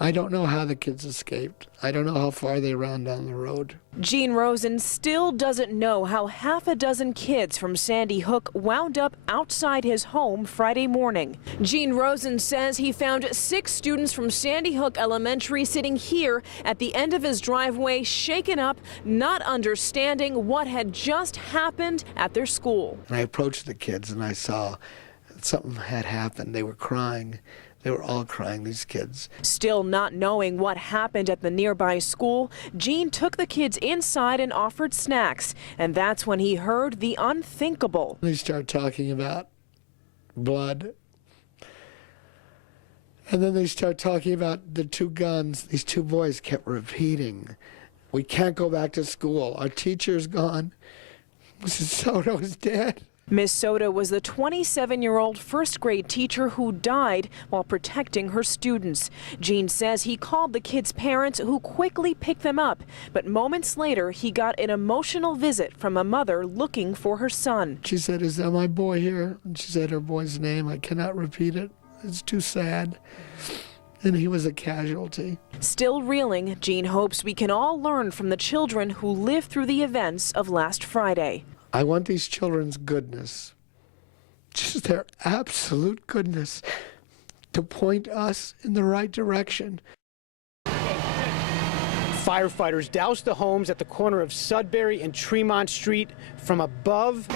I don't know how the kids escaped. I don't know how far they ran down the road. Gene Rosen still doesn't know how half a dozen kids from Sandy Hook wound up outside his home Friday morning. Gene Rosen says he found 6 students from Sandy Hook Elementary sitting here at the end of his driveway, shaken up, not understanding what had just happened at their school. And I approached the kids and I saw something had happened. They were crying. They were all crying, these kids. Still not knowing what happened at the nearby school, Gene took the kids inside and offered snacks. And that's when he heard the unthinkable. They start talking about blood. And then they start talking about the 2 guns. These 2 boys kept repeating, "We can't go back to school. Our teacher's gone. Mrs. Soto's dead." Miss Soto was the 27-year-old first-grade teacher who died while protecting her students. Gene says he called the kids' parents, who quickly picked them up. But moments later, he got an emotional visit from a mother looking for her son. She said, "Is that my boy here?" And she said her boy's name. I cannot repeat it. It's too sad. And he was a casualty. Still reeling, Gene hopes we can all learn from the children who lived through the events of last Friday. I want these children's goodness, just their absolute goodness, to point us in the right direction. Firefighters doused the homes at the corner of Sudbury and Tremont Street from above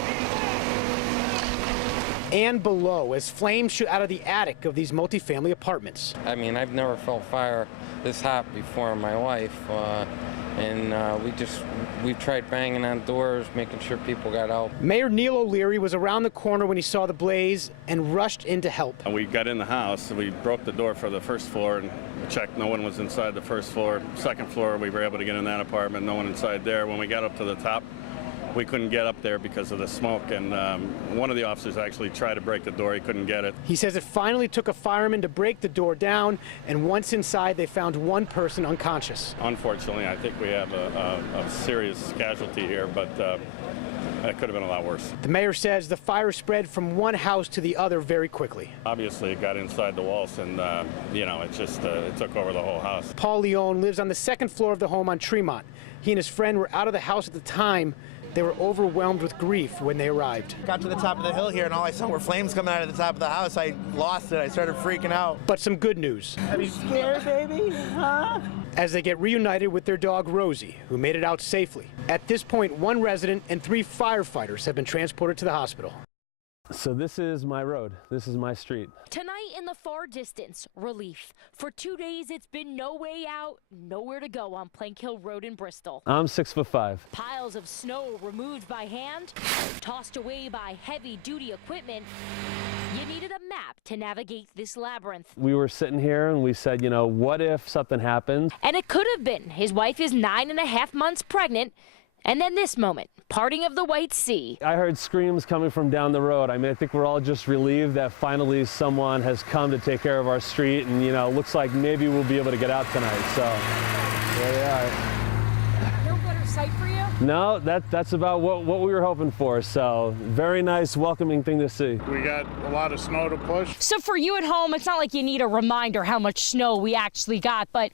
and below as flames shoot out of the attic of these multifamily apartments. I mean, I've never felt fire this hot before in my life. We tried banging on doors, making sure people got out. Mayor Neil O'Leary was around the corner when he saw the blaze and rushed in to help. We got in the house, we broke the door for the first floor and checked. No one was inside the first floor. Second floor, we were able to get in that apartment. No one inside there. When we got up to the top, we couldn't get up there because of the smoke, and one of the officers actually tried to break the door. He couldn't get it. He says it finally took a fireman to break the door down, and once inside, they found one person unconscious. Unfortunately, I think we have a serious casualty here, but that could have been a lot worse. The mayor says the fire spread from one house to the other very quickly. Obviously, it got inside the walls, and it took over the whole house. Paul Leone lives on the second floor of the home on Tremont. He and his friend were out of the house at the time. They were overwhelmed with grief when they arrived. Got to the top of the hill here, and all I saw were flames coming out of the top of the house. I lost it. I started freaking out. But some good news. Are you scared, baby? Huh? As they get reunited with their dog, Rosie, who made it out safely. At this point, 1 resident and 3 firefighters have been transported to the hospital. So this is my road. This is my street. Tonight in the far distance, relief. For 2 days, it's been no way out, nowhere to go on Plank Hill Road in Bristol. I'm 6'5". Piles of snow removed by hand, tossed away by heavy-duty equipment. You needed a map to navigate this labyrinth. We were sitting here and we said, what if something happened? And it could have been. His wife is 9.5 months pregnant. And then this moment, parting of the White Sea. I heard screams coming from down the road. I mean, I think we're all just relieved that finally someone has come to take care of our street, and, looks like maybe we'll be able to get out tonight. So, there we are. No better sight for you? No, that's about what we were hoping for. So, very nice, welcoming thing to see. We got a lot of snow to push. So for you at home, it's not like you need a reminder how much snow we actually got, but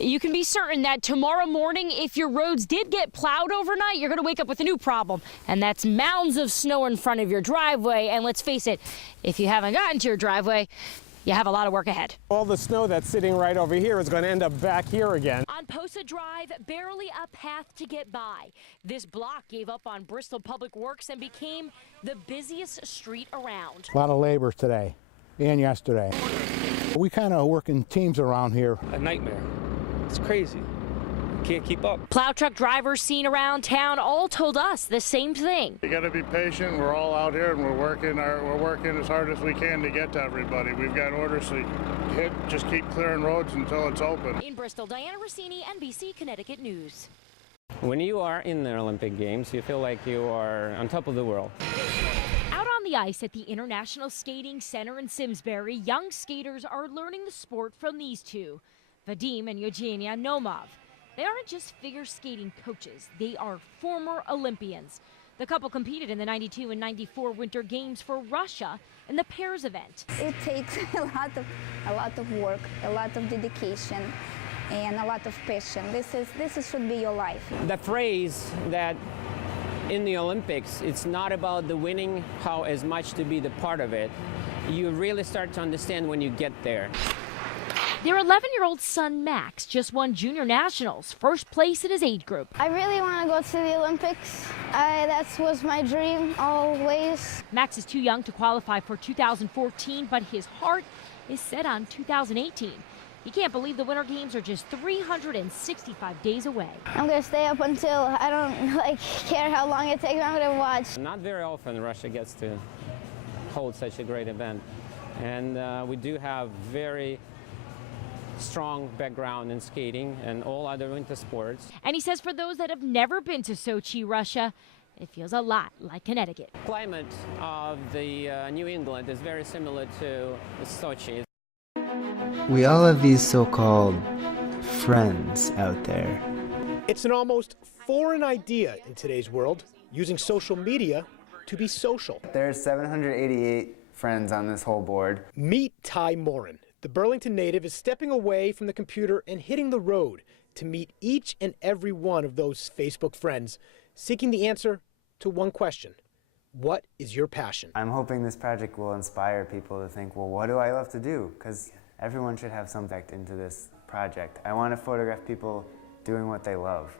you can be certain that tomorrow morning, if your roads did get plowed overnight, you're going to wake up with a new problem, and that's mounds of snow in front of your driveway. And let's face it, if you haven't gotten to your driveway, you have a lot of work ahead. All the snow that's sitting right over here is going to end up back here again. On Posa Drive, barely a path to get by. This block gave up on Bristol Public Works and became the busiest street around. A lot of labor today and yesterday. We kind of work in teams around here. A nightmare. It's crazy. Can't keep up. Plow truck drivers seen around town all told us the same thing. You got to be patient. We're all out here and we're working as hard as we can to get to everybody. We've got orders to just keep clearing roads until it's open. In Bristol, Diana Rossini, NBC Connecticut News. When you are in the Olympic Games, you feel like you are on top of the world. Out on the ice at the International Skating Center in Simsbury, young skaters are learning the sport from these two, Vadim and Eugenia Nomov. They aren't just figure skating coaches, they are former Olympians. The couple competed in the 92 and 94 Winter Games for Russia in the pairs event. It takes a lot of work, a lot of dedication, and a lot of passion. This should be your life. The phrase that in the Olympics, it's not about the winning, how as much to be the part of it. You really start to understand when you get there. Their 11-year-old son, Max, just won junior nationals, first place in his age group. I really want to go to the Olympics. That was my dream always. Max is too young to qualify for 2014, but his heart is set on 2018. He can't believe the Winter Games are just 365 days away. I'm going to stay up until I don't care how long it takes. I'm going to watch. Not very often Russia gets to hold such a great event. And we do have very strong background in skating and all other winter sports. And he says for those that have never been to Sochi, Russia, it feels a lot like Connecticut. The climate of the New England is very similar to Sochi. We all have these so-called friends out there. It's an almost foreign idea in today's world, using social media to be social. There's 788 friends on this whole board. Meet Ty Morin. The Burlington native is stepping away from the computer and hitting the road to meet each and every one of those Facebook friends, seeking the answer to one question. What is your passion? I'm hoping this project will inspire people to think, well, what do I love to do? Because everyone should have some effect into this project. I want to photograph people doing what they love,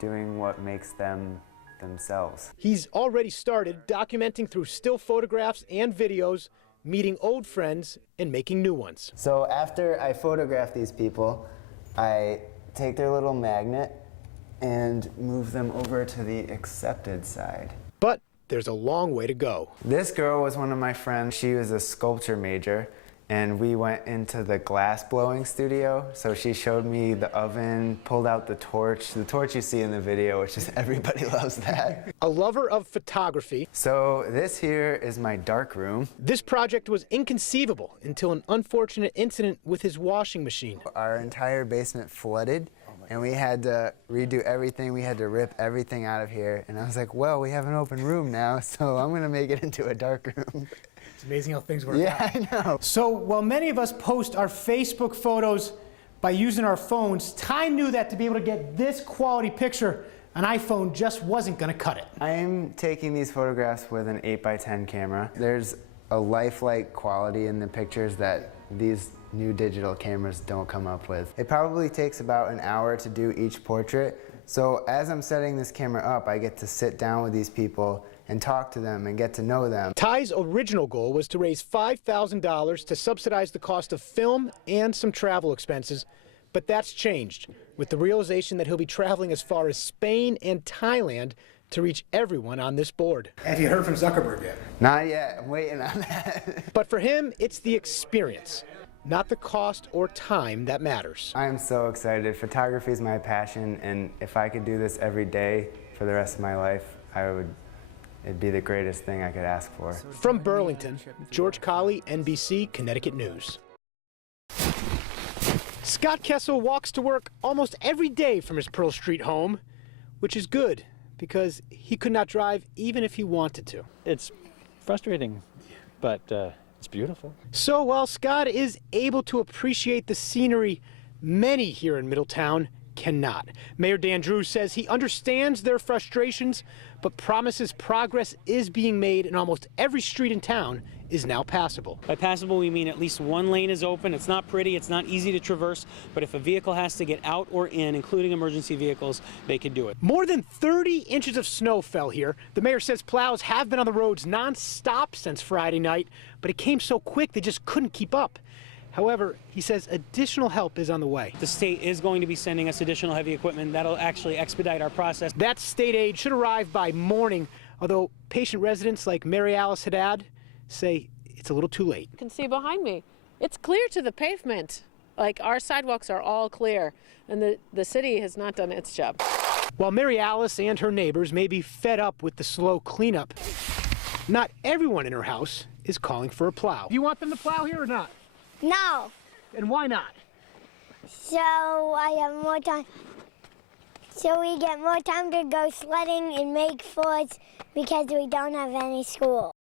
doing what makes them themselves. He's already started documenting through still photographs and videos, meeting old friends and making new ones. So after I photograph these people, I take their little magnet and move them over to the accepted side. But there's a long way to go. This girl was one of my friends. She was a sculpture major, and we went into the glass blowing studio. So she showed me the oven, pulled out the torch you see in the video, which is everybody loves that. A lover of photography. So this here is my dark room. This project was inconceivable until an unfortunate incident with his washing machine. Our entire basement flooded, and we had to redo everything. We had to rip everything out of here. And I was like, well, we have an open room now, so I'm gonna make it into a dark room. It's amazing how things work out. Yeah, I know. So while many of us post our Facebook photos by using our phones, Ty knew that to be able to get this quality picture, an iPhone just wasn't gonna cut it. I'm taking these photographs with an 8x10 camera. There's a lifelike quality in the pictures that these new digital cameras don't come up with. It probably takes about an hour to do each portrait. So as I'm setting this camera up, I get to sit down with these people and talk to them and get to know them. Ty's original goal was to raise $5,000 to subsidize the cost of film and some travel expenses, but that's changed with the realization that he'll be traveling as far as Spain and Thailand to reach everyone on this board. Have you heard from Zuckerberg yet? Not yet, I'm waiting on that. But for him, it's the experience, not the cost or time that matters. I'm so excited. Photography is my passion, and if I could do this every day for the rest of my life, it'd be the greatest thing I could ask for. From Burlington, George Colley, NBC, Connecticut News. Scott Kessel walks to work almost every day from his Pearl Street home, which is good because he could not drive even if he wanted to. It's frustrating, but it's beautiful. So while Scott is able to appreciate the scenery, many here in Middletown cannot. Mayor Dan Drew says he understands their frustrations, but promises progress is being made and almost every street in town is now passable. By passable, we mean at least one lane is open. It's not pretty, it's not easy to traverse, but if a vehicle has to get out or in, including emergency vehicles, they can do it. More than 30 inches of snow fell here. The mayor says plows have been on the roads nonstop since Friday night, but it came so quick they just couldn't keep up. However, he says additional help is on the way. The state is going to be sending us additional heavy equipment that'll actually expedite our process. That state aid should arrive by morning, although patient residents like Mary Alice Haddad say it's a little too late. You can see behind me, it's clear to the pavement. Like, our sidewalks are all clear, and the city has not done its job. While Mary Alice and her neighbors may be fed up with the slow cleanup, not everyone in her house is calling for a plow. Do you want them to plow here or not? No. And why not? So I have more time so we get more time to go sledding and make forts because we don't have any school.